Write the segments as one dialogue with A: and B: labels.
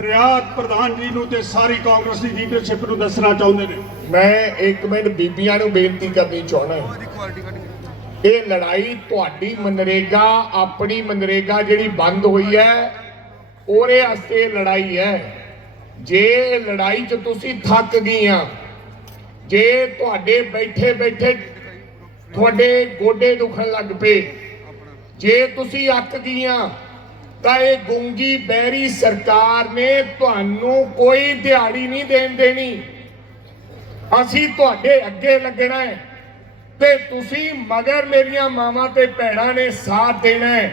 A: ਫਰਿਆਦ ਪ੍ਰਧਾਨ ਜੀ ਨੂੰ ਤੇ ਸਾਰੀ ਕਾਂਗਰਸ ਦੀ ਲੀਡਰਸ਼ਿਪ ਨੂੰ ਦੱਸਣਾ ਚਾਹੁੰਦੇ ਨੇ।
B: ਮੈਂ ਇੱਕ ਮਿੰਟ ਬੀਬੀਆਂ ਨੂੰ ਬੇਨਤੀ ਕਰਨੀ ਚਾਹਣਾ ਇਹ ਲੜਾਈ ਤੁਹਾਡੀ ਮਨਰੇਗਾ, ਆਪਣੀ ਮਨਰੇਗਾ ਜਿਹੜੀ ਬੰਦ ਹੋਈ ਹੈ, ਉਹਦੇ ਵਾਸਤੇ ਲੜਾਈ ਹੈ। ਜੇ ਲੜਾਈ 'ਚ ਤੁਸੀਂ ਥੱਕ ਗਈਆਂ, ਜੇ ਤੁਹਾਡੇ ਬੈਠੇ ਬੈਠੇ ਤੁਹਾਡੇ ਗੋਡੇ ਦੁਖਣ ਲੱਗ ਪਏ, ਜੇ ਤੁਸੀਂ ਅੱਕ ਗਈਆਂ ਤਾਂ ਇਹ ਗੁੰਗੀ ਬੈਰੀ ਸਰਕਾਰ ਨੇ ਤੁਹਾਨੂੰ ਕੋਈ ਦਿਹਾੜੀ ਨਹੀਂ ਦੇਣ ਦੇਣੀ। ਅਸੀਂ ਤੁਹਾਡੇ ਅੱਗੇ ਲੱਗਣਾ ਹੈ ਤੇ ਤੁਸੀਂ ਮਗਰ ਮੇਰੀਆਂ ਮਾਵਾਂ ਤੇ ਭੈਣਾਂ ਨੇ ਸਾਥ ਦੇਣਾ ਹੈ।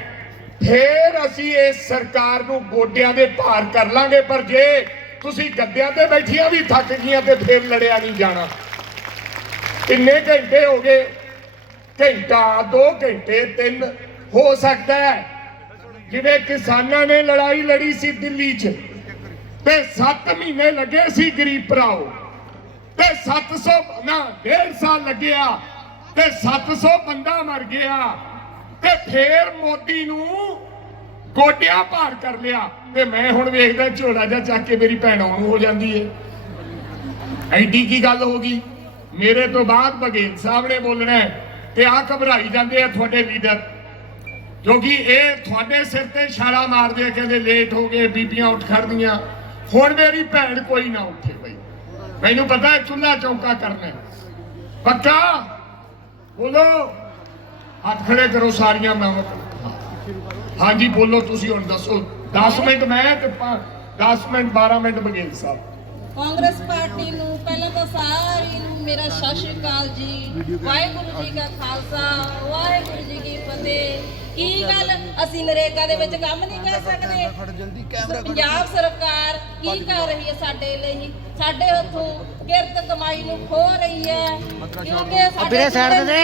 B: ਫੇਰ ਅਸੀਂ ਇਸ ਸਰਕਾਰ ਨੂੰ ਗੋਡਿਆਂ ਦੇ ਭਾਰ ਕਰ ਲਾਂਗੇ, ਪਰ ਜੇ ਤੁਸੀਂ ਗੱਦਿਆਂ ਤੇ ਬੈਠੀਆਂ ਵੀ ਥੱਕ ਗਈਆਂ ਤੇ ਫੇਰ ਲੜਿਆ ਨਹੀਂ ਜਾਣਾ। ਕਿੰਨੇ ਘੰਟੇ ਹੋ ਗਏ? ਘੰਟਾ 2 ਘੰਟੇ 3 ਹੋ ਸਕਦਾ ਹੈ। ਜਿਵੇਂ ਕਿਸਾਨਾਂ ਨੇ ਲੜਾਈ ਲੜੀ ਸੀ ਦਿੱਲੀ 'ਚ, ਤੇ 7 ਮਹੀਨੇ ਲੱਗੇ ਸੀ ਗਰੀਬ ਭਰਾਓ, ਤੇ 700 ਨਾ 1.5 ਸਾਲ ਲੱਗਿਆ, ਤੇ 700 ਬੰਦਾ ਮਰ ਗਿਆ, ਤੇ ਫੇਰ ਮੋਦੀ ਨੂੰ ਗੋਡਿਆਂ ਭਾਰ ਕਰ ਲਿਆ। ਤੇ ਮੈਂ ਹੁਣ ਵੇਖਦਾ ਝੋਲਾ ਜਿਹਾ ਚੱਕ ਕੇ ਮੇਰੀ ਭੈਣ ਆਉਣ ਹੋ ਜਾਂਦੀ ਏ। ਐਡੀ ਕੀ ਗੱਲ ਹੋ ਗਈ? ਮੇਰੇ ਤੋਂ ਬਾਅਦ ਬਘੇਲ ਸਾਹਿਬ ਨੇ ਬੋਲਣਾ ਤੇ ਆ ਘਬਰਾਈ ਜਾਂਦੇ ਆ ਤੁਹਾਡੇ ਲੀਡਰ ਕਿਉਂਕਿ ਇਹ ਤੁਹਾਡੇ ਸਿਰ ਤੇ ਛਾਲਾ ਮਾਰਦੇ ਕਹਿੰਦੇ ਲੇਟ ਹੋ ਗਏ ਬੀਬੀਆਂ ਉੱਠ ਖੜਦੀਆਂ ਹੁਣ ਮੇਰੀ ਭੈਣ ਕੋਈ ਨਾ ਉੱਠੇ ਬਈ। ਮੈਨੂੰ ਪਤਾ ਹੈ ਚੁੱਲਾ ਚੌਂਕਾ ਕਰਨਾ। ਪੱਕਾ? ਬੋਲੋ। ਹੱਥ ਖੜੇ ਕਰੋ ਸਾਰੀਆਂ ਮੈਂ ਹਾਂਜੀ ਬੋਲੋ ਤੁਸੀਂ ਹੁਣ ਦੱਸੋ। 10 ਮਿੰਟ ਮੈਂ ਤੇ 10 minute 12 minute Baghel sahib.
C: Congress party ਨੂੰ ਪਹਿਲਾਂ ਤਾਂ ਸਾਰੀ ਨੂੰ ਮੇਰਾ ਸਤਿ ਸ਼੍ਰੀ ਅਕਾਲ ਜੀ। ਵਾਹਿਗੁਰੂ ਜੀ ਕਾ ਖਾਲਸਾ ਵਾਹਿਗੁਰੂ ਜੀ ਕੀ ਫਤਿਹ। ਕੀ ਗੱਲ? ਅਸੀਂ ਨਰੇਗਾ ਦੇ ਵਿੱਚ ਕੰਮ ਨਹੀਂ ਕਰ ਸਕਦੇ। ਪੰਜਾਬ ਸਰਕਾਰ ਕੀ ਕਰ ਰਹੀ ਹੈ ਸਾਡੇ ਲਈ? ਸਾਡੇ ਹੱਥੋਂ ਕਿਰਤ ਕਮਾਈ ਨੂੰ ਖੋ ਰਹੀ ਹੈ। ਕਿਉਂਕਿ ਸਾਡੇ
D: ਤੇ ਦੇ।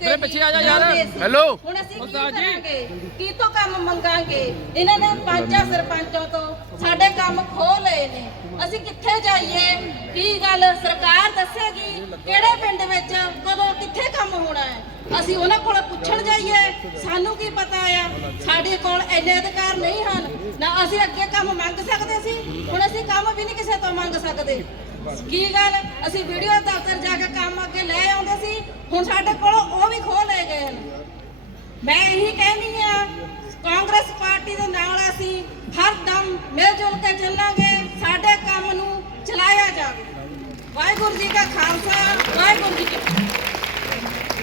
D: ਵੀਰੇ ਪਿੱਛੇ ਆ ਜਾ ਯਾਰ। ਹੈਲੋ।
C: ਹੁਣ ਅਸੀਂ ਕੀ। ਕਰਾਂਗੇ? ਕੀ ਤੋਂ ਕੰਮ ਮੰਗਾਂਗੇ? ਇਹਨਾਂ ਨੇ ਪੰਜਾਂ ਸਰਪੰਚਾਂ ਤੋਂ। ਸਾਡੇ ਕੰਮ ਖੋ ਲਏ ਨੇ। ਅਸੀਂ ਕਿੱਥੇ ਜਾਈਏ? ਕੀ ਗੱਲ ਸਰਕਾਰ ਦੱਸੇਗੀ? ਕਿਹੜੇ ਪਿੰਡ ਵਿੱਚ? ਕਦੋਂ ਕਿੱਥੇ ਕੰਮ ਹੋਣਾ ਹੈ? ਅਸੀਂ ਉਹਨਾਂ ਕੋਲ ਪੁੱਛਣ ਜਾਈਏ। ਸਾਨੂੰ ਕੀ ਪਤਾ ਆ? ਸਾਡੇ ਕੋਲ ਇੰਨੇ ਅਧਿਕਾਰ ਨਹੀਂ ਹਨ। ਨਾ ਅਸੀਂ ਅੱਗੇ ਕੰਮ ਮੰਗ ਸਕਦੇ ਸੀ। ਹੁਣ ਅਸੀਂ ਕੰਮ ਵੀ ਨਹੀਂ ਕਿਸੇ ਤੋਂ ਮੰਗ ਸਕਦੇ। ਕੀ ਗੱਲ? ਅਸੀਂ ਵੀਡੀਓ ਦਫ਼ਤਰ ਜਾ ਕੇ ਕੰਮ ਅੱਗੇ ਲੈ ਆਉਂਦੇ ਸੀ। ਹੁਣ ਸਾਡੇ ਕੋਲ ਉਹ ਵੀ ਖੋ ਲਏ ਗਏ ਹਨ। ਮੈਂ ਇਹੀ ਕਹਿੰਦੀ ਆ, ਕਾਂਗਰਸ ਪਾਰਟੀ ਦੇ ਨਾਲ ਅਸੀਂ ਹਰ ਦਮ ਮਿਲ ਜੁਲ ਕੇ ਚੱਲਾਂਗੇ ਸਾਡੇ ਕੰਮ ਨੂੰ ਚਲਾਇਆ ਜਾਵੇ। ਵਾਹਿਗੁਰੂ ਜੀ ਕਾ ਖਾਲਸਾ ਵਾਹਿਗੁਰੂ ਜੀ ਕੀ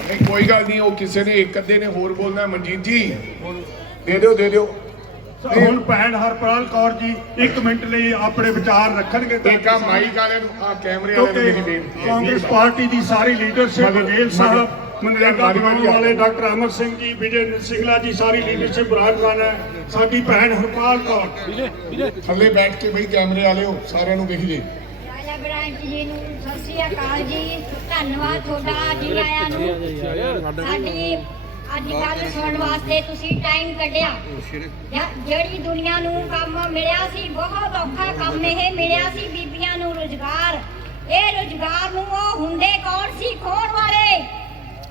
B: ਨਹੀਂ ਕੋਈ ਗੱਲ ਨਹੀਂ ਉਹ ਕਿਸੇ ਨੇ ਇੱਕ ਅੱਧੇ ਨੇ ਹੋਰ ਬੋਲਣਾ ਮਨਜੀਤ ਜੀ ਦੇ ਦਿਓ ਦੇ ਦਿਓ।
A: ਹੁਣ ਭੈਣ ਹਰਪਾਲ ਕੌਰ ਜੀ 1 ਮਿੰਟ ਲਈ ਆਪਣੇ ਵਿਚਾਰ ਰੱਖਣਗੇ
B: ਆ ਮਾਈਕ ਵਾਲੇ ਨੂੰ ਆ ਕੈਮਰੇ ਵਾਲੇ ਨੂੰ ਮੇਰੀ ਬੇਨਤੀ ਹੈ।
A: ਕਾਂਗਰਸ ਪਾਰਟੀ ਦੀ ਸਾਰੀ ਲੀਡਰਸ਼ਿਪ ਬਘੇਲ ਸਾਹਿਬ ਮਨਰੇਗਾ ਬਣਾਉਣ ਵਾਲੇ। ਡਾਕਟਰ ਅਮਰ ਸਿੰਘ ਜੀ ਵਿਜੇ ਸਿੰਗਲਾ ਜੀ ਸਾਰੀ ਲੀਡਰਸ਼ਿਪ ਬਰਾਜਮਾਨ ਹੈ। ਸਾਡੀ ਭੈਣ ਹਰਪਾਲ ਕੌਰ।
B: ਥੱਲੇ ਬੈਠ ਕੇ ਬਈ ਕੈਮਰੇ ਵਾਲਿਓ ਸਾਰਿਆਂ ਨੂੰ
E: ਰਾਜਾ ਬ੍ਰਾਂਚ ਜੀ ਨੂੰ ਸਤਿ ਸ੍ਰੀ ਅਕਾਲ ਜੀ। ਧੰਨਵਾਦ ਤੁਹਾਡਾ ਜੀ ਆਇਆਂ ਨੂੰ। ਸਾਡੀ ਅੱਜ ਗੱਲ ਸੁਣਨ ਵਾਸਤੇ ਤੁਸੀਂ ਟਾਈਮ ਕੱਢਿਆ। ਜਿਹੜੀ ਦੁਨੀਆ ਨੂੰ ਕੰਮ ਮਿਲਿਆ ਸੀ ਬਹੁਤ ਔਖਾ ਕੰਮ ਇਹ ਮਿਲਿਆ ਸੀ ਬੀਬੀਆਂ ਨੂੰ ਰੁਜ਼ਗਾਰ। ਇਹ ਰੁਜ਼ਗਾਰ ਨੂੰ ਉਹ ਹੁੰਦੇ ਕੌਣ ਸੀ? ਖੋਣ ਵਾਲੇ?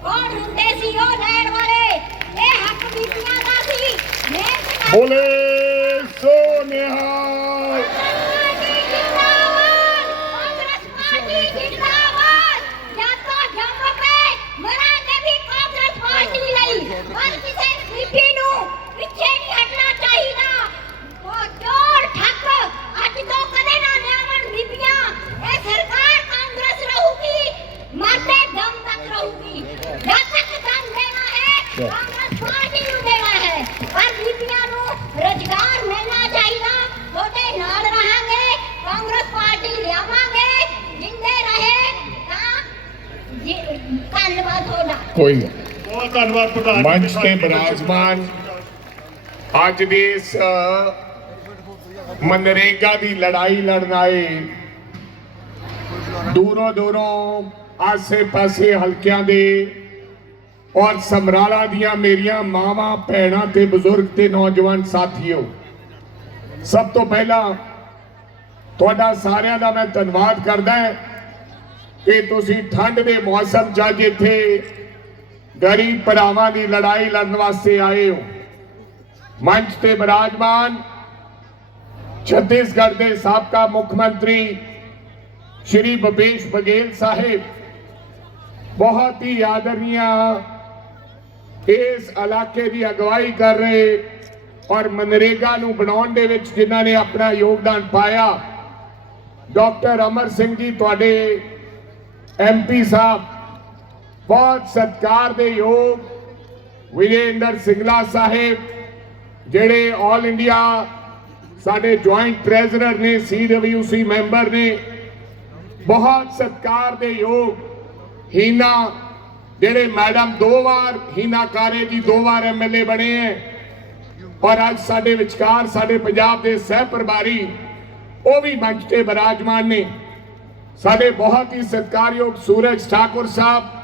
E: ਕੌਣ ਹੁੰਦੇ ਸੀ ਉਹ ਲੈਣ ਵਾਲੇ। ਇਹ ਹੱਕ ਬੀਬੀਆਂ ਦਾ ਸੀ। ਮਿਹਨਤ ਨਾਲ
B: ਬੋਲੇ ਸੋ ਨਿਹਾਲ
E: ਪਾਰਟੀ ਜਿੰਦਾਬਾਦ ਕਾਂਗਰਸ ਪਾਰਟੀ ਜਿੰਦਾਬਾਦ ਜਦ ਤੱਕ ਜੰਮ ਪਏ ਮਰਾਂਗੇ ਵੀ ਕਾਂਗਰਸ ਪਾਰਟੀ ਲਈ ਪਰ ਕਿਸੇ ਬੀਬੀ ਨੂੰ ਪਿੱਛੇ ਨਹੀਂ ਹਟਣਾ ਚਾਹੀਦਾ ਉਹ ਜੋੜ ਠੱਕ ਅੱਜ ਤੋਂ ਕਦੇ ਨਾ ਲਿਆਵਣ ਬੀਬੀਆਂ ਇਹ ਸਰਕਾਰ ਕਾਂਗਰਸ ਰਹੂਗੀ ਮਰਦੇ ਦਮ ਤੱਕ ਰਹੂਗੀ ਜਦ ਤੱਕ ਦਮ ਦੇਣਾ ਹੈ ਕਾਂਗਰਸ ਪਾਰਟੀ ਨੂੰ ਦੇਣਾ ਹੈ ਪਰ ਬੀਬੀਆਂ ਨੂੰ ਰੁਜ਼ਗਾਰ ਮਿਲਣਾ ਚਾਹੀਦਾ ਤੁਹਾਡੇ ਨਾਲ ਰਹਾਂਗੇ ਕਾਂਗਰਸ ਪਾਰਟੀ ਲਿਆਵਾਂਗੇ ਜਿੰਦੇ ਰਹੇ ਤਾਂ ਜੀ- ਧੰਨਵਾਦ ਤੁਹਾਡਾ
B: ਕੋਈ ਗੱਲ
A: ਬਹੁਤ ਧੰਨਵਾਦ ਪ੍ਰਧਾਨ
B: ਮੰਚ ਤੇ ਬਿਰਾਜਮਾਨ ਅੱਜ ਦੇ ਇਸ ਮਨਰੇਗਾ ਦੀ ਲੜਾਈ ਲੜਨ ਆਏ। ਦੂਰੋਂ ਦੂਰੋਂ ਆਸੇ-ਪਾਸੇ ਹਲਕਿਆਂ ਦੇ ਔਰ ਸਮਰਾਲਾ ਦੀਆਂ ਮੇਰੀਆਂ ਮਾਵਾਂ ਭੈਣਾਂ ਤੇ ਬਜ਼ੁਰਗ ਤੇ ਨੌਜਵਾਨ ਸਾਥੀਓ ਸਭ ਤੋਂ ਪਹਿਲਾਂ ਤੁਹਾਡਾ ਸਾਰਿਆਂ ਦਾ ਮੈਂ ਧੰਨਵਾਦ ਕਰਦਾ ਹਾਂ ਕਿ ਤੁਸੀਂ ਠੰਡ ਦੇ ਮੌਸਮ 'ਚ ਇੱਥੇ ਗਰੀਬ ਭਰਾਵਾਂ ਦੀ ਲੜਾਈ ਲੜਨ ਵਾਸਤੇ ਆਏ ਹੋ। ਮੰਚ ਤੇ ਬਿਰਾਜਮਾਨ ਛੱਤੀਸਗੜ੍ਹ ਦੇ ਸਾਬਕਾ ਮੁੱਖ ਮੰਤਰੀ ਸ਼੍ਰੀ ਭੁਪੇਸ਼ ਬਘੇਲ ਸਾਹਿਬ, ਬਹੁਤ ਹੀ ਆਦਰਨੀय ਇਸ ਇਲਾਕੇ ਦੀ ਅਗਵਾਈ ਕਰ ਰਹੇ ਔਰ ਮਨਰੇਗਾ ਨੂੰ ਬਣਾਉਣ ਦੇ ਵਿੱਚ ਜਿਨ੍ਹਾਂ ਨੇ ਆਪਣਾ ਯੋਗਦਾਨ ਪਾਇਆ। ਡਾਕਟਰ ਅਮਰ ਸਿੰਘ ਜੀ, ਤੁਹਾਡੇ ਐਮਪੀ ਸਾਹਿਬ ਬਹੁਤ ਸਤਿਕਾਰ ਦੇ ਯੋਗ ਵਿਜੇਂਦਰ ਸਿੰਗਲਾ ਸਾਹਿਬ, ਜਿਹੜੇ ਆਲ ਇੰਡੀਆ ਸਾਡੇ ਜੁਆਇੰਟ ਟ੍ਰੈਜ਼ਰਰ ਨੇ ਸੀਡਬਲਯੂਸੀ ਮੈਂਬਰ ਨੇ, ਬਹੁਤ ਸਤਿਕਾਰ ਦੇ ਯੋਗ ਹੀਨਾ, ਜਿਹੜੇ ਮੈਡਮ ਦੋ ਵਾਰ ਹੀਨਾ ਕਾਰੇ ਜੀ ਦੋ ਵਾਰ ਐਮਐਲਏ ਬਣੇ ਹੈ ਔਰ ਅੱਜ ਸਾਡੇ ਵਿਚਕਾਰ ਸਾਡੇ ਪੰਜਾਬ ਦੇ ਸਹਿ ਪ੍ਰਭਾਰੀ, ਉਹ ਵੀ ਮੰਚ ਤੇ ਬਰਾਜਮਾਨ ਨੇ। ਸਾਡੇ ਬਹੁਤ ਹੀ ਸਤਿਕਾਰਯੋਗ ਸੂਰਜ ਠਾਕੁਰ ਸਾਹਿਬ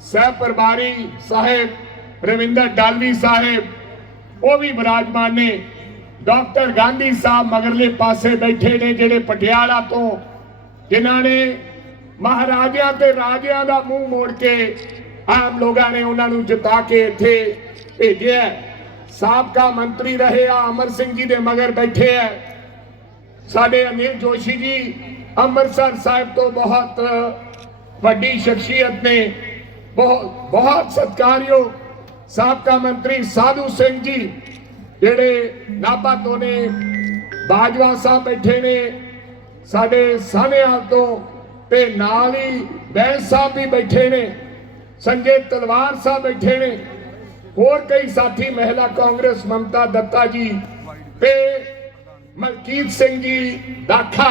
B: ਸਹਿ ਪ੍ਰਭਾਰੀ ਸਾਹਿਬ, ਰਵਿੰਦਰ ਡਾਲਵੀ ਸਾਹਿਬ, ਉਹ ਵੀ ਬਿਰਾਜਮਾਨ ਨੇ। ਡਾਕਟਰ ਗਾਂਧੀ ਸਾਹਿਬ ਮਗਰਲੇ ਪਾਸੇ ਬੈਠੇ ਨੇ ਜਿਹੜੇ ਪਟਿਆਲਾ ਤੋਂ, ਜਿਨ੍ਹਾਂ ਨੇ ਮਹਾਰਾਜਿਆਂ ਤੇ ਰਾਜਿਆਂ ਦਾ ਮੂੰਹ ਮੋੜ ਕੇ ਆਮ ਲੋਕਾਂ ਨੇ ਉਹਨਾਂ ਨੂੰ ਜਿਤਾ ਕੇ ਇੱਥੇ ਭੇਜਿਆ ਸਾਬਕਾ ਮੰਤਰੀ ਰਹੇ ਆ ਅਮਰ ਸਿੰਘ ਜੀ ਦੇ ਮਗਰ ਬੈਠੇ ਆ ਸਾਡੇ ਅਨਿਲ ਜੋਸ਼ੀ ਜੀ ਅੰਮ੍ਰਿਤਸਰ ਸਾਹਿਬ ਤੋਂ ਬਹੁਤ ਵੱਡੀ ਸ਼ਖਸੀਅਤ ਨੇ। ਬਹੁਤ ਬਹੁਤ ਸਤਿਕਾਰਯੋਗ ਸਾਬਕਾ ਮੰਤਰੀ ਸਾਧੂ ਸਿੰਘ ਜੀ, ਜਿਹੜੇ ਨਾਭਾ ਤੋਂ ਨੇ, ਬਾਜਵਾ ਸਾਹਿਬ ਬੈਠੇ ਨੇ, ਸਾਡੇ ਸਾਹਨੇਵਾਲ ਤੋਂ, ਤੇ ਨਾਲ ਹੀ ਬੈਂਸ ਸਾਹਿਬ ਵੀ ਬੈਠੇ ਨੇ, ਸੰਜੇ ਤਲਵਾਰ ਸਾਹਿਬ ਬੈਠੇ ਨੇ, ਹੋਰ ਕਈ ਸਾਥੀ ਮਹਿਲਾ ਕਾਂਗਰਸ ਮਮਤਾ ਦੱਤਾ ਜੀ, ਤੇ ਮਲਕੀਤ ਸਿੰਘ ਜੀ ਦਾਖਾ,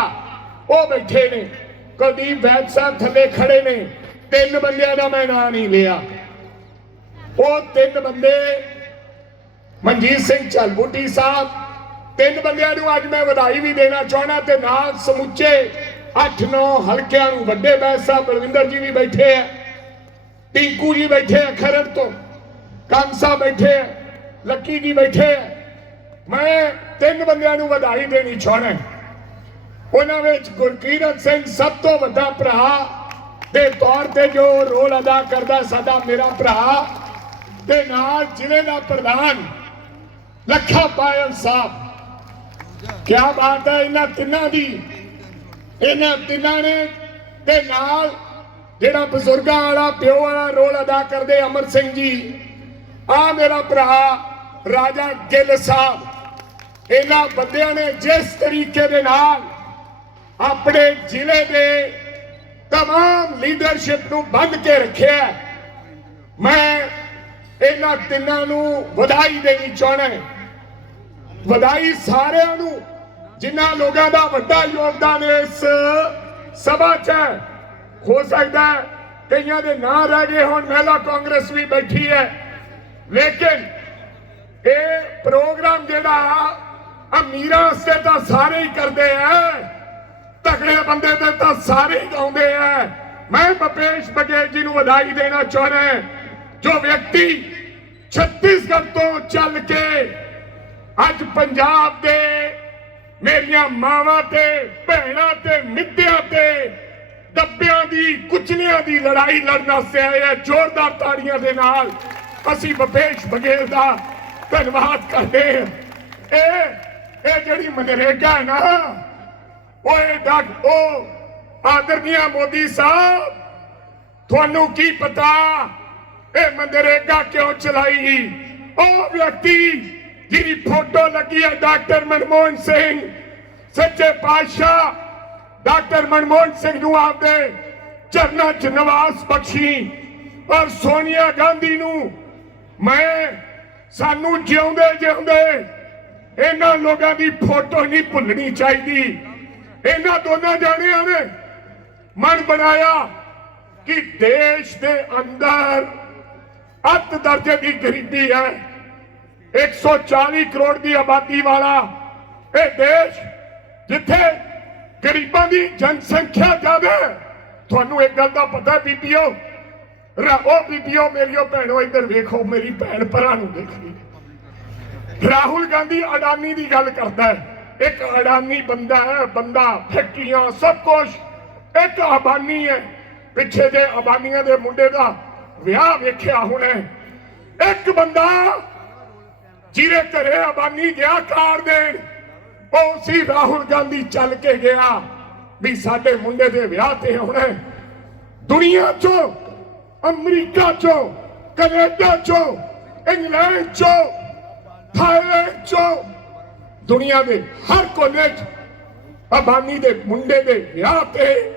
B: ਉਹ ਬੈਠੇ ਨੇ, ਕੁਲਦੀਪ ਵੈਦ ਸਾਹਿਬ ਥੱਲੇ ਖੜੇ ਨੇ। ਤਿੰਨ ਬੰਦਿਆਂ ਦਾ ਮੈਂ ਨਾਂ ਨਹੀਂ ਲਿਆ। ਉਹ ਤਿੰਨ ਬੰਦੇ ਮਨਜੀਤ ਸਿੰਘ ਝਲਬੂਟੀ ਸਾਹਿਬ, ਤਿੰਨ ਬੰਦਿਆਂ ਨੂੰ ਅੱਜ ਮੈਂ ਵਧਾਈ ਵੀ ਦੇਣਾ ਚਾਹਣਾ ਤੇ ਨਾਲ ਸਮੁੱਚੇ 8-9 ਹਲਕਿਆਂ ਨੂੰ ਵੱਡੇ ਬੈਸ ਸਾਹਿਬ ਬਲਵਿੰਦਰ ਜੀ ਵੀ ਬੈਠੇ ਆ, ਟਿੰਕੂ ਜੀ ਬੈਠੇ ਆ ਖਰੜ ਤੋਂ ਕੰਗ ਬੈਠੇ ਆ, ਲੱਕੀ ਜੀ ਬੈਠੇ ਆ। ਮੈਂ ਤਿੰਨ ਬੰਦਿਆਂ ਨੂੰ ਵਧਾਈ ਦੇਣੀ ਚਾਹਣਾ ਉਹਨਾਂ ਵਿੱਚ ਗੁਰਕੀਰਤ ਸਿੰਘ ਸਭ ਤੋਂ ਵੱਡਾ ਭਰਾ ਦੇ ਤੌਰ ਤੇ ਜੋ ਰੋਲ ਅਦਾ ਕਰਦਾ ਸਾਡਾ ਮੇਰਾ ਭਰਾ ਤੇ ਨਾਲ ਜ਼ਿਲ੍ਹੇ ਦਾ ਪ੍ਰਧਾਨ ਲੱਖਾ ਪਾਇਲ ਸਾਹਿਬ। ਕੀ ਬਾਤ ਹੈ, ਇਹਨਾਂ ਤਿੰਨਾਂ ਦੀ। ਇਹਨਾਂ ਤਿੰਨਾਂ ਨੇ ਤੇ ਨਾਲ ਜਿਹੜਾ ਬਜ਼ੁਰਗਾਂ ਵਾਲਾ, ਪਿਓ ਵਾਲਾ ਰੋਲ ਅਦਾ ਕਰਦੇ, ਅਮਰ ਸਿੰਘ ਜੀ, ਆ ਮੇਰਾ ਭਰਾ ਰਾਜਾ ਗਿੱਲ ਸਾਹਿਬ। ਇਹਨਾਂ ਬੰਦਿਆਂ ਨੇ ਜਿਸ ਤਰੀਕੇ ਦੇ ਨਾਲ ਆਪਣੇ ਜ਼ਿਲ੍ਹੇ ਦੇ तमाम ਲੀਡਰਸ਼ਿਪ ਨੂੰ ਬੰਦ ਕੇ ਰੱਖਿਆ ਹੈ। ਮੈਂ ਇਹਨਾਂ ਤਿੰਨਾਂ ਨੂੰ ਵਧਾਈ ਦੇਣੀ ਚਾਹਣਾ ਹੈ ਵਧਾਈ ਸਾਰਿਆਂ ਨੂੰ ਜਿਨ੍ਹਾਂ ਲੋਕਾਂ ਦਾ ਵੱਡਾ ਯੋਗਦਾਨ ਇਸ ਸਭਾ 'ਚ ਹੈ ਹੋ ਸਕਦਾ ਹੈ ਕਈਆਂ ਦੇ ਨਾਂ ਰਹਿ ਗਏ ਹੁਣ ਮਹਿਲਾ ਕਾਂਗਰਸ ਵੀ ਬੈਠੀ ਹੈ ਲੇਕਿਨ ਇਹ ਪ੍ਰੋਗਰਾਮ ਜਿਹੜਾ ਅਮੀਰਾਂ ਵਾਸਤੇ ਤਾਂ ਸਾਰੇ ਹੀ ਕਰਦੇ ਆ ਤਕੜੇ ਬੰਦੇ ਤੇ ਤਾਂ ਸਾਰੇ ਗਾਉਂਦੇ ਆ। ਮੈਂ ਭਪੇਸ਼ ਬਘੇਲ ਜੀ ਨੂੰ ਵਧਾਈ ਦੇਣਾ ਚਾਹੁੰਦਾ ਜੋ ਵਿਅਕਤੀ ਛੱਤੀਸਗੜ੍ਹ ਤੋਂ ਚੱਲ ਕੇ ਅੱਜ ਪੰਜਾਬ ਦੇ ਮੇਰੀਆਂ ਮਾਵਾਂ ਤੇ, ਭੈਣਾਂ ਤੇ, ਮਿੱਤਿਆਂ ਤੇ ਦੱਬਿਆਂ ਦੀ, ਕੁਚਲਿਆਂ ਦੀ ਲੜਾਈ ਲੜਨ ਵਾਸਤੇ ਆਏ ਜ਼ੋਰਦਾਰ ਤਾੜੀਆਂ ਦੇ ਨਾਲ ਅਸੀਂ ਭਪੇਸ਼ ਬਘੇਲ ਦਾ ਧੰਨਵਾਦ ਕਰਦੇ ਹਾਂ। ਇਹ ਇਹ ਜਿਹੜੀ ਮਨਰੇਗਾ ਨਾ ਓਏ ਡਾਕ ਉਹ ਆਦਰਨੀਆ ਮੋਦੀ ਸਾਹਿਬ, ਤੁਹਾਨੂੰ ਕੀ ਪਤਾ? ਇਹ ਮਨਰੇਗਾ ਕਿਉਂ ਚਲਾਈ ਉਹ ਵਿਅਕਤੀ ਜਿਹਦੀ ਫੋਟੋ ਲੱਗੀ ਹੈ ਡਾਕਟਰ ਮਨਮੋਹਨ ਸਿੰਘ, ਸੱਚੇ ਪਾਤਸ਼ਾਹ ਡਾਕਟਰ ਮਨਮੋਹਨ ਸਿੰਘ ਨੂੰ ਆਪਦੇ ਚਰਨਾਂ 'ਚ ਨਵਾਸ ਬਖਸ਼ੀ ਔਰ ਸੋਨੀਆ ਗਾਂਧੀ ਨੂੰ ਮੈਂ ਸਾਨੂੰ ਜਿਉਂਦੇ ਜਿਉਂਦੇ ਇਹਨਾਂ ਲੋਕਾਂ ਦੀ ਫੋਟੋ ਨਹੀਂ ਭੁੱਲਣੀ ਚਾਹੀਦੀ। ਇਹਨਾਂ ਦੋਨਾਂ ਜਾਣਿਆਂ ਨੇ ਮਨ ਬਣਾਇਆ ਕਿ ਦੇਸ਼ ਦੇ ਅੰਦਰ ਅੱਤ ਦਰਜੇ ਦੀ ਗਰੀਬੀ ਹੈ। 140 ਕਰੋੜ ਦੀ ਆਬਾਦੀ ਵਾਲਾ ਇਹ ਦੇਸ਼ ਜਿੱਥੇ ਗਰੀਬਾਂ ਦੀ ਜਨਸੰਖਿਆ ਜ਼ਿਆਦਾ ਤੁਹਾਨੂੰ ਇੱਕ ਗੱਲ ਦਾ ਪਤਾ ਬੀਬੀਓ, ਰਾ- ਉਹ ਬੀਬੀਓ ਮੇਰੀਓ ਭੈਣੋ, ਇੱਧਰ ਵੇਖੋ, ਮੇਰੀ ਭੈਣ ਭਰਾ ਨੂੰ ਦੇਖੀ ਰਾਹੁਲ ਗਾਂਧੀ ਅਡਾਨੀ ਦੀ ਗੱਲ ਕਰਦਾ ਹੈ। ਇੱਕ ਅਡਾਨੀ ਬੰਦਾ ਹੈ, ਬੰਦਾ, ਫੈਕਟਰੀਆਂ, ਸਭ ਕੁਝ ਇੱਕ ਅਬਾਨੀ ਹੈ। ਪਿੱਛੇ ਦੇ ਅਬਾਨੀਆਂ ਦੇ ਮੁੰਡੇ ਦਾ ਵਿਆਹ ਵੇਖਿਆ ਹੁਣੇ। ਇੱਕ ਬੰਦਾ ਜਿਹਦੇ ਘਰੇ ਅਬਾਨੀ ਗਿਆ ਕਾਰ ਦੇਣ, ਉਹ ਸੀ ਰਾਹੁਲ ਗਾਂਧੀ ਚੱਲ ਕੇ ਗਿਆ ਵੀ ਸਾਡੇ ਮੁੰਡੇ ਦੇ ਵਿਆਹ ਤੇ ਆਉਣਾ ਹੈ। ਦੁਨੀਆ ਚੋਂ, ਅਮਰੀਕਾ ਚੋਂ, ਕੈਨੇਡਾ ਚੋਂ, ਇੰਗਲੈਂਡ ਚੋਂ, ਥਾਈਲੈਂਡ ਚੋਂ ਦੁਨੀਆ ਦੇ ਹਰ ਕੋਨੇ 'ਚ ਅਬਾਨੀ ਦੇ ਮੁੰਡੇ ਦੇ ਵਿਆਹ ਤੇ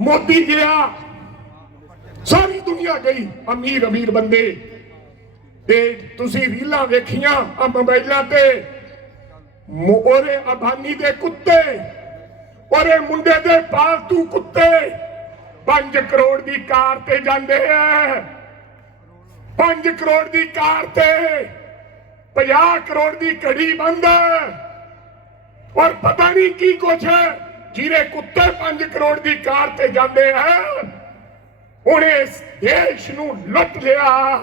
B: ਮੋਦੀ ਗਿਆ। ਸਾਰੀ ਦੁਨੀਆ ਗਈ, ਅਮੀਰ ਅਮੀਰ ਬੰਦੇ। ਤੇ ਤੁਸੀਂ ਰੀਲਾਂ ਵੇਖੀਆਂ ਆ ਮੋਬਾਈਲਾਂ ਤੇ। ਮੋਰੇ ਅਬਾਨੀ ਦੇ ਕੁੱਤੇ ਔਰੇ ਮੁੰਡੇ ਦੇ ਪਾਲਤੂ ਕੁੱਤੇ। 5 ਕਰੋੜ ਦੀ ਕਾਰ ਤੇ ਜਾਂਦੇ ਐ 5 ਕਰੋੜ ਦੀ ਕਾਰ ਤੇ। 50 ਕਰੋੜ ਦੀ ਘੜੀ ਬੰਦ ਹੈ। ਔਰ ਪਤਾ ਨਹੀਂ ਕੀ ਕੁਛ ਹੈ, ਜਿਹਦੇ ਕੁੱਤੇ 5 ਕਰੋੜ ਦੀ ਕਾਰ ਤੇ ਜਾਂਦੇ ਹੈ ਉਹਨੇ ਇਸ ਦੇਸ਼ ਨੂੰ ਲੁੱਟ ਲਿਆ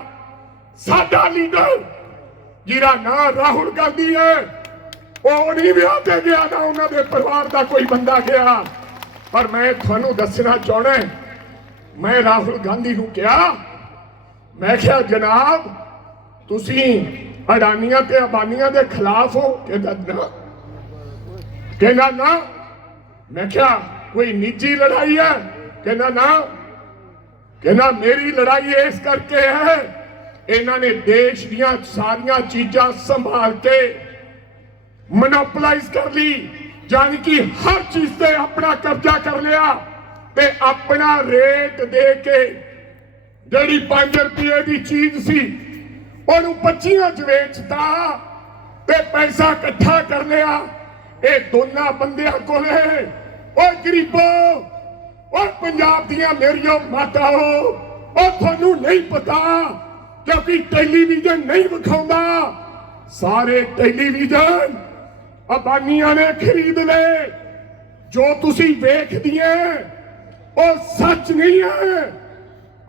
B: ਸਾਡਾ ਲੀਡਰ, ਜਿਹਦਾ ਨਾਂ ਰਾਹੁਲ ਗਾਂਧੀ ਹੈ। ਉਹ ਨਹੀਂ ਵਿਆਹ ਤੇ ਗਿਆ ਨਾ ਉਹਨਾਂ ਦੇ ਪਰਿਵਾਰ ਦਾ ਕੋਈ ਬੰਦਾ ਗਿਆ। ਪਰ ਮੈਂ ਤੁਹਾਨੂੰ ਦੱਸਣਾ ਚਾਹਣਾ ਮੈਂ ਰਾਹੁਲ ਗਾਂਧੀ ਨੂੰ ਕਿਹਾ, ਮੈਂ ਕਿਹਾ, ਜਨਾਬ, ਤੁਸੀਂ ਅਡਾਨੀਆਂ ਤੇ ਅਬਾਨੀਆਂ ਦੇ ਖਿਲਾਫ ਹੋ ਕਹਿੰਦਾ ਨਾ। ਕਹਿੰਦਾ ਨਾ, ਮੈਂ ਕਿਹਾ, ਕੋਈ ਨਿੱਜੀ ਲੜਾਈ ਹੈ? ਕਹਿੰਦਾ ਨਾ। ਕਹਿੰਦਾ, ਮੇਰੀ ਲੜਾਈ ਇਸ ਕਰਕੇ ਹੈ, ਇਹਨਾਂ ਨੇ ਦੇਸ਼ ਦੀਆਂ ਸਾਰੀਆਂ ਚੀਜ਼ਾਂ ਸੰਭਾਲ ਕੇ ਮੋਨੋਪਲਾਈਜ਼ ਕਰ ਲਈ। ਜਾਨੀ ਕਿ ਹਰ ਚੀਜ਼ ਤੇ ਆਪਣਾ ਕਬਜ਼ਾ ਕਰ ਲਿਆ ਤੇ ਆਪਣਾ ਰੇਟ ਦੇ ਕੇ ਜਿਹੜੀ 5 ਰੁਪਏ ਦੀ ਚੀਜ਼ ਸੀ ਉਹਨੂੰ 25 ਚ ਵੇਚਤਾ ਤੇ ਪੈਸਾ ਇਕੱਠਾ ਕਰ ਲਿਆ। ਇਹ ਦੋਨਾਂ ਬੰਦਿਆਂ ਕੋਲੇ ਓ ਗਰੀਬੋ ਓ ਪੰਜਾਬ ਦੀਆਂ ਮੇਰੀਓ ਮਾਤਾਓ, ਉਹ ਤੁਹਾਨੂੰ ਨਹੀਂ ਪਤਾ, ਕਿਉਂਕਿ ਟੈਲੀਵਿਜ਼ਨ ਨਹੀਂ ਵਿਖਾਉਂਦਾ। ਸਾਰੇ ਟੈਲੀਵਿਜ਼ਨ ਅਬਾਨੀਆਂ ਨੇ ਖਰੀਦ ਲਏ। ਜੋ ਤੁਸੀਂ ਵੇਖਦੀਆਂ, ਉਹ ਸੱਚ ਨਹੀਂ ਹੈ।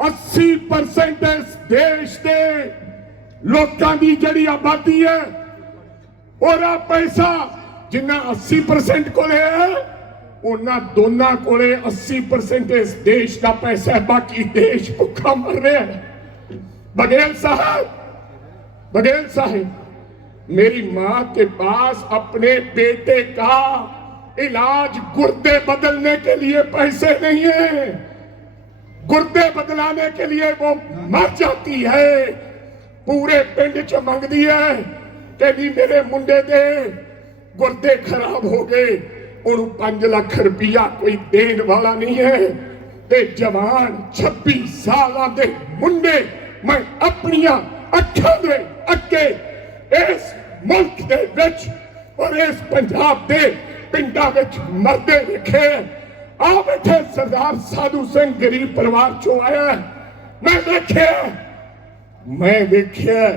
B: 80% ਇਸ ਦੇਸ਼ ਦੇ ਲੋਕਾਂ ਦੀ ਜਿਹੜੀ ਆਬਾਦੀ ਹੈ ਉਹਦਾ ਪੈਸਾ ਜਿੰਨਾ 80% ਕੋਲੇ ਹੈ ਉਹਨਾਂ ਦੋਨਾਂ ਕੋਲੇ 80% ਇਸ ਦੇਸ਼ ਦਾ ਪੈਸਾ ਹੈ ਬਾਕੀ ਦੇਸ਼ ਭੁੱਖਾ ਮਰ ਰਿਹਾ ਹੈ बघेल साहब बघेल साहब मेरी माँ के पास अपने बेटे का इलाज गुर्दे बदलने के लिए पैसे नहीं है गुर्दे बदलाने के लिए वो मर जाती है ਪੂਰੇ ਪਿੰਡ 'ਚ ਮੰਗਦੀ ਐ ਕਿ ਵੀ ਮੇਰੇ ਮੁੰਡੇ ਦੇ ਗੁਰਦੇ ਖਰਾਬ ਹੋ ਗਏ। ਉਹਨੂੰ 5 ਲੱਖ ਰੁਪਇਆ ਕੋਈ ਦੇਣ ਵਾਲਾ ਨਹੀਂ ਹੈ। ਤੇ ਜਵਾਨ 26 ਸਾਲਾਂ ਦੇ ਮੁੰਡੇ ਮੈਂ ਆਪਣੀਆਂ ਅੱਖਾਂ ਦੇ ਅੱਗੇ ਇਸ ਮੁਲਕ ਦੇ ਵਿੱਚ ਔਰ ਇਸ ਪੰਜਾਬ ਦੇ ਪਿੰਡਾਂ ਵਿੱਚ ਮਰਦੇ ਵਿਖੇ। ਆ ਬੈਠੇ ਸਰਦਾਰ ਸਾਧੂ ਸਿੰਘ ਗਰੀਬ ਪਰਿਵਾਰ ਚੋਂ ਆਇਆ। ਮੈਂ ਦੇਖਿਆ ਮੈਂ ਵੇਖਿਆ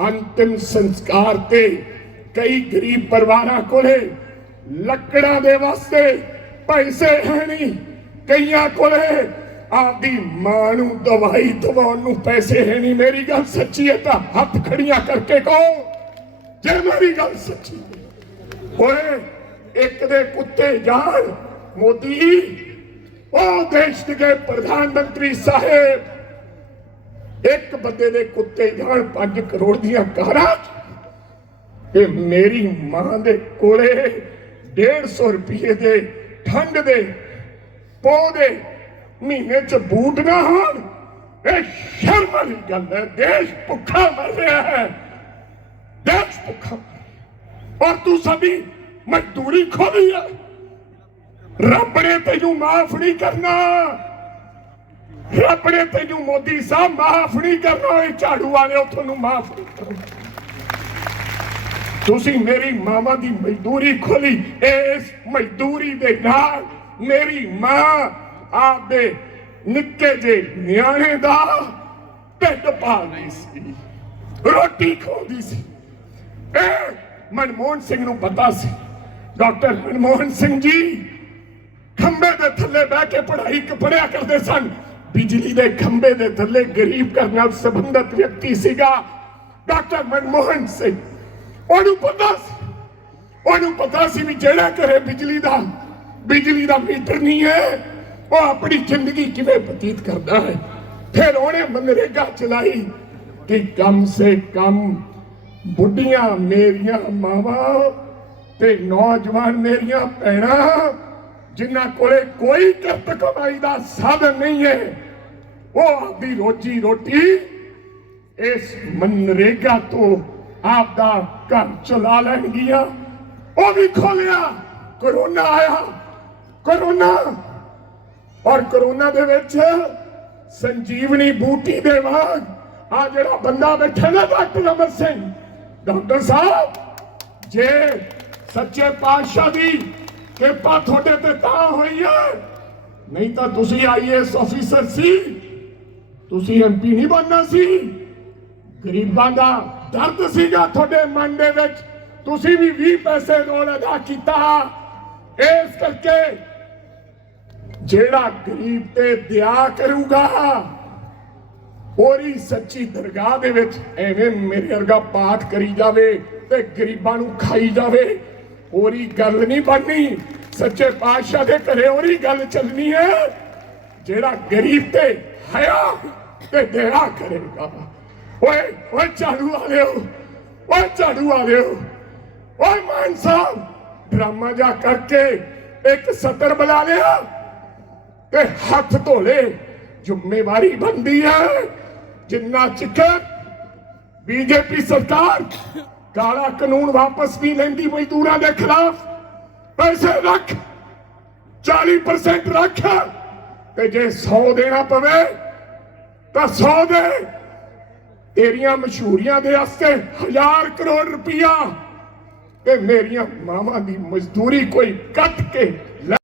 B: ਅੰਤਿਮ ਸੰਸਕਾਰ ਤੇ ਕਈ ਗਰੀਬ ਪਰਿਵਾਰਾਂ ਕੋਲੇ ਲੱਕੜਾਂ ਦੇ ਵਾਸਤੇ ਪੈਸੇ ਹੈ ਨਹੀਂ ਕਈਆਂ ਕੋਲੇ ਆਪਦੀ ਮਾਂ ਨੂੰ ਦਵਾਈ ਦਵਾਉਣ ਨੂੰ ਪੈਸੇ ਹੈ ਨਹੀਂ ਮੇਰੀ ਗੱਲ ਸੱਚੀ ਹੈ ਤਾਂ ਹੱਥ ਖੜੀਆਂ ਕਰਕੇ ਕਹੋ ਜੇ ਮੇਰੀ ਗੱਲ ਸੱਚੀ ਹੈ। ਓਏ ਇੱਕ ਦੇ ਕੁੱਤੇ ਜਾਣ ਮੋਦੀ, ਉਹ ਦੇਸ਼ ਦੇ ਪ੍ਰਧਾਨ ਮੰਤਰੀ ਸਾਹਿਬ ਇੱਕ ਬੰਦੇ ਦੇ ਕੁੱਤੇ ਜਾਣ 5 ਕਰੋੜ ਦੀਆਂ ਕਾਰਾਂ ਇਹ ਮੇਰੀ ਮਾਂ ਦੇ ਕੋਲੇ 150 ਰੁਪਏ ਦੇ ਠੰਡ ਦੇ ਪੌਦੇ ਮਹੀਨੇ ਚ ਬੂਟ ਨਾ ਹੋਣ। ਇਹ ਸ਼ਰਮ ਵਾਲੀ ਗੱਲ ਹੈ। ਦੇਸ਼ ਭੁੱਖਾ ਮਰ ਰਿਹਾ ਹੈ। ਦੇਸ਼ ਭੁੱਖਾ ਔਰ ਤੂੰ ਸਾਡੀ ਮਜ਼ਦੂਰੀ ਖੋਲੀ ਹੈ। ਰੱਬ ਨੇ ਤੈਨੂੰ ਮਾਫ ਨਹੀਂ ਕਰਨਾ। ਰੱਬ ਨੇ ਤੈਨੂੰ ਮੋਦੀ ਸਾਹਿਬ ਮਾਫ ਨਹੀਂ ਕਰਨਾ ਇਹ ਝਾੜੂ ਵਾਲਿਓ, ਤੁਹਾਨੂੰ ਮਾਫ ਤੁਸੀਂ ਮੇਰੀ ਮਾਵਾ ਦੀ ਮਜ਼ਦੂਰੀ ਖੋਲੀ, ਇਸ ਮਜ਼ਦੂਰੀ ਦੇ ਨਾਲ ਮੇਰੀ ਮਾਂ ਆਪਦੇ ਨਿੱਕੇ ਜੇ ਨਿਆਣੇ ਦਾ ਢਿੱਡ ਪਾਲਦੀ ਸੀ, ਰੋਟੀ ਖਾਂਦੀ ਸੀ। ਇਹ ਮਨਮੋਹਨ ਸਿੰਘ ਨੂੰ ਪਤਾ ਸੀ। ਡਾਕਟਰ ਮਨਮੋਹਨ ਸਿੰਘ ਜੀ ਖੰਬੇ ਦੇ ਥੱਲੇ ਬਹਿ ਕੇ ਪੜ੍ਹਾਈ ਪੜਿਆ ਕਰਦੇ ਸਨ। ਬਿਜਲੀ ਦੇ ਖੰਬੇ ਦੇ ਥੱਲੇ ਗਰੀਬ ਘਰ ਨਾਲ ਸੰਬੰਧਿਤ ਵਿਅਕਤੀ ਸੀਗਾ ਡਾਕਟਰ ਮਨਮੋਹਨ ਸਿੰਘ। ਉਹਨੂੰ ਪਤਾ ਸੀ, ਉਹਨੂੰ ਪਤਾ ਸੀ ਵੀ ਜਿਹੜਾ ਘਰੇ ਬਿਜਲੀ ਦਾ ਬਿਜਲੀ ਦਾ ਮੀਟਰ ਨਹੀਂ ਹੈ, ਉਹ ਆਪਣੀ ਜ਼ਿੰਦਗੀ ਕਿਵੇਂ ਬਤੀਤ ਕਰਦਾ ਹੈ। ਫਿਰ ਉਹਨੇ ਮਨਰੇਗਾ ਚਲਾਈ ਕਿ ਕਮ ਸੇ ਕਮ ਬੁੱਢੀਆਂ ਮੇਰੀਆਂ ਮਾਵਾਂ ਤੇ ਨੌਜਵਾਨ ਮੇਰੀਆਂ ਭੈਣਾਂ ਜਿਨ੍ਹਾਂ ਕੋਲੇ ਕੋਈ ਕਿਰਤ ਕਮਾਈ ਦਾ ਸਾਧਨ ਨਹੀਂ ਹੈ, ਉਹ ਆਪਦੀ ਰੋਜੀ ਰੋਟੀ ਇਸ ਮਨਰੇਗਾ ਤੋਂ ਆਪਦਾ ਘਰ ਚਲਾ ਲੈਣਗੀਆਂ। ਉਹ ਵੀ ਖੋਲਿਆ, ਕਰੋਨਾ ਆਇਆ, ਕਰੋਨਾ। ਔਰ ਕਰੋਨਾ ਦੇ ਵਿੱਚ ਸੰਜੀਵਨੀ ਬੂਟੀ ਦੇ ਵਾਂਗ ਆ ਜਿਹੜਾ ਬੰਦਾ ਬੈਠਾ ਨਾ ਡਾਕਟਰ ਅਮਰ ਸਿੰਘ, ਡਾਕਟਰ ਸਾਹਿਬ, ਜੇ ਸੱਚੇ ਪਾਤਸ਼ਾਹ ਦੀ ਕਿਰਪਾ ਤੁਹਾਡੇ ਤੇ ਤਾਂ ਹੋਈ ਹੈ। ਨਹੀਂ ਤਾਂ ਤੁਸੀਂ ਆਈਏਐਸ ਅਫੀਸਰ ਸੀ। ਤੁਸੀਂ ਐਮਪੀ ਨਹੀਂ ਬਣਨਾ ਸੀ। ਗਰੀਬਾਂ ਦਾ ਦਰਦ ਸੀਗਾ ਤੁਹਾਡੇ ਮਨ ਦੇ ਵਿੱਚ। ਤੁਸੀਂ ਵੀ 20 ਪੈਸੇ ਰੋਲ ਅਦਾ ਕੀਤਾ। ਇਸ ਕਰਕੇ ਜਿਹੜਾ ਗਰੀਬ ਤੇ ਦਿਆ ਕਰੂਗਾ, ਉਹਦੀ ਸੱਚੀ ਦਰਗਾਹ ਦੇ ਵਿੱਚ ਐਵੇਂ ਮੇਰੇ ਵਰਗਾ ਪਾਠ ਕਰੀ ਜਾਵੇ ਤੇ ਗਰੀਬਾਂ ਨੂੰ ਖਾਈ ਜਾਵੇ। ਉਹਦੀ ਗੱਲ ਨਹੀਂ ਬਣਨੀ। ਸੱਚੇ ਪਾਤਸ਼ਾਹ ਦੇ ਘਰੇ ਉਹਦੀ ਗੱਲ ਚੱਲਣੀ ਹੈ। ਜਿਹੜਾ ਗਰੀਬ ਤੇ ਹਯਾ ਤੇ ਦਇਆ ਕਰੇਗਾ। ਓਏ ਓਏ ਝਾੜੂ ਵਾਲਿਓ, ਓਏ ਝਾੜੂ ਵਾਲਿਓ, ਓਏ ਮਾਨ ਸਾਹਿਬ, ਡਰਾਮਾ ਜਾ ਕਰਕੇ ਇੱਕ ਸੱਤਰ ਬੁਲਾ ਲਿਆ ਤੇ ਹੱਥ ਧੋਲੇ। ਜ਼ਿੰਮੇਵਾਰੀ ਬੰਦੀ ਹੈ। ਜਿੰਨਾ ਚਿਕਰ ਬੀਜੇਪੀ ਸਰਕਾਰ ਕਾਲਾ ਕਾਨੂੰਨ ਵਾਪਸ ਨਹੀਂ ਲੈਂਦੀ ਮਜ਼ਦੂਰਾਂ ਦੇ ਖਿਲਾਫ। ਪੈਸੇ ਰੱਖ 40% ਰੱਖ। ਤੇ ਜੇ 100 ਦੇਣਾ ਪਵੇ, ਤਾਂ 100 ਦੇ। ਤੇਰੀਆਂ ਮਸ਼ਹੂਰੀਆਂ ਦੇ ਵਾਸਤੇ ਹਜ਼ਾਰ ਕਰੋੜ ਰੁਪਇਆ ਤੇ ਮੇਰੀਆਂ ਮਾਵਾਂ ਦੀ ਮਜ਼ਦੂਰੀ ਕੋਈ ਕੱਟ ਕੇ